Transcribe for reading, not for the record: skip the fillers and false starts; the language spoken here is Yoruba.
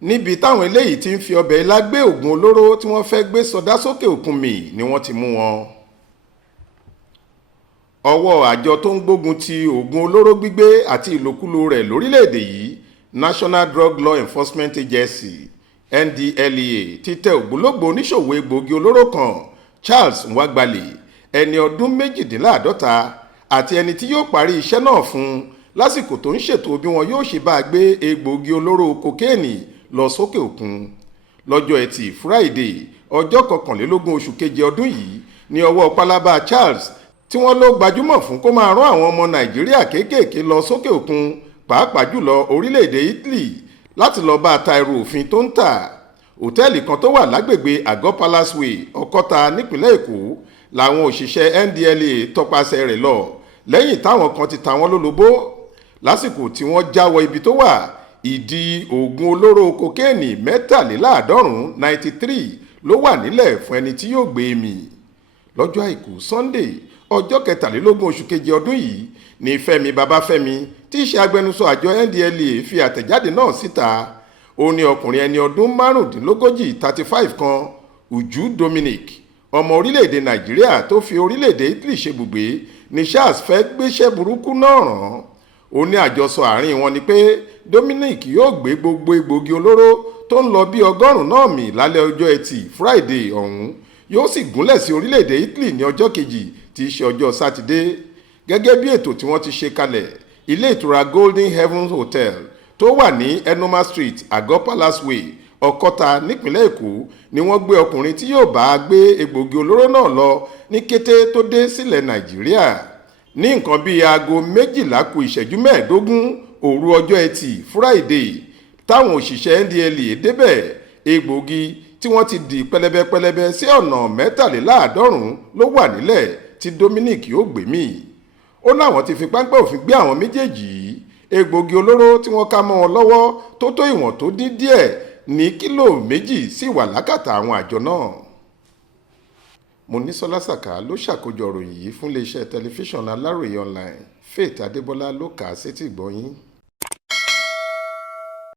níbi táwọn eléyìí ti ń fi ọbẹ̀ ilá gbé oògùn olóró tí wọ́n fẹ́ gbé sọdá sókè òkun mì ni wọ́n ti mú wọn. ọwọ́ àjọ tó ń gbógun ti oògùn olóró gbígbé àti ìlòkulò rẹ̀ lórílẹ̀‐èdè yìí National Drug Law Enforcement Agency NDLEA ti tẹ ògbólógbòó oníṣòwò egbòogi olóró kan Charles Nwagbali ẹni ọdún méjìdínláàádọ́ta àti ẹni tí yóò parí iṣẹ́ náà fún lásìkò tó ń ṣètò bí wọn yóò ṣe bá a gbé egbòogi olóró kokéènì lọ sókè òkun. lọ́jọ́ ẹtì Friday ọjọ́ 21 oṣù keje ọdún yìí ní ọwọ́ pálábá Charles tí wọ́n ló gbajúmọ̀ fún kó máa rán àwọn ọmọ Nàìjíríà kéékèèké lọ sókè òkun pàápàá jùlọ orílẹ̀-èdè Italy láti lọ bá a ta ẹrù òfin tó ń tà. òtẹ́ẹ̀lì kan tó wà lágbègbè Àgọ́ Palace Way Ọ̀kọ́ta nípínlẹ̀ Èkó làwọn òṣìṣẹ́ NDLEA tọpasẹ̀ rẹ̀ lọ lẹ́yìn táwọn kan ti ta wọ́n lólobó. lásìkò tí wọ́n jáwọ́ ibi tó wà ìdí oògùn olóró kokéènì 93 ló wà nílẹ̀ fún ẹni tí yóò gbé mì. lọ́jọ́ àìkú Sunday ọjọ́ 23 oṣù keje ọdún yìí ní Fẹ́mi Babáfẹ́mi tí í ṣe agbẹnusọ àjọ NDLEA fi àtẹ̀jáde náà síta. ó ní ọkùnrin ẹni ọdún 35 kan Uju Dominic ọmọ orílẹ̀-èdè Nàìjíríà tó fi orílẹ̀-èdè Italy ṣe bùgbé ní Charles fẹ́ gbéṣẹ́ burúkú náà rán. ó ní àjọsọ àárín wọn ni pé Dominic yóò gbé gbogbo egbòogi olóró tó ń lọ bí 100 náà mì lálẹ́ ọjọ́ ẹtì Friday ọ̀hún yóò sì gúnlẹ̀ sí orílẹ̀-èdè Italy ní ọjọ́ kejì tí í ṣe ọjọ́ sátidé. gẹ́gẹ́ bí ètò tí wọ́n ti ṣe kalẹ̀ ilé ìtura Golden Heaven Hotel tó wà ní Enoma Street Àgọ́ Palace Way Ọ̀kọ́ta nípínlẹ̀ Èkó ni wọ́n gbé ọkùnrin tí yóò bá a gbé egbòogi olóró náà lọ ní kété tó dé sílẹ̀ Nàìjíríà. ní nǹkan bíi aago 12:15 òru ọjọ́ ẹtì Friday táwọn òṣìṣẹ́ NDLEA débẹ̀ egbòogi tí wọ́n ti dì pẹlẹbẹpẹlẹbẹ sí ọ̀nà 73 ló wà nílẹ̀ tí Dominic yóò gbé mì. ó láwọn ti fi páńpẹ́ òfin gbé àwọn méjèèjì yìí. egbòogi olóró tí wọ́n ká mọ́ wọn lọ́wọ́ tó tó ìwọ̀n tó dín díẹ̀ ní kílò 2 sì wà lákàtà àwọn àjọ náà. Monísọ́lá Sàká ló ṣàkójọ ìròyìn yìí fún iléeṣẹ́ tẹlifíṣàn Aláròye online. Faith Adébọ́lá ló kà á sétí ìgbọ́ yín.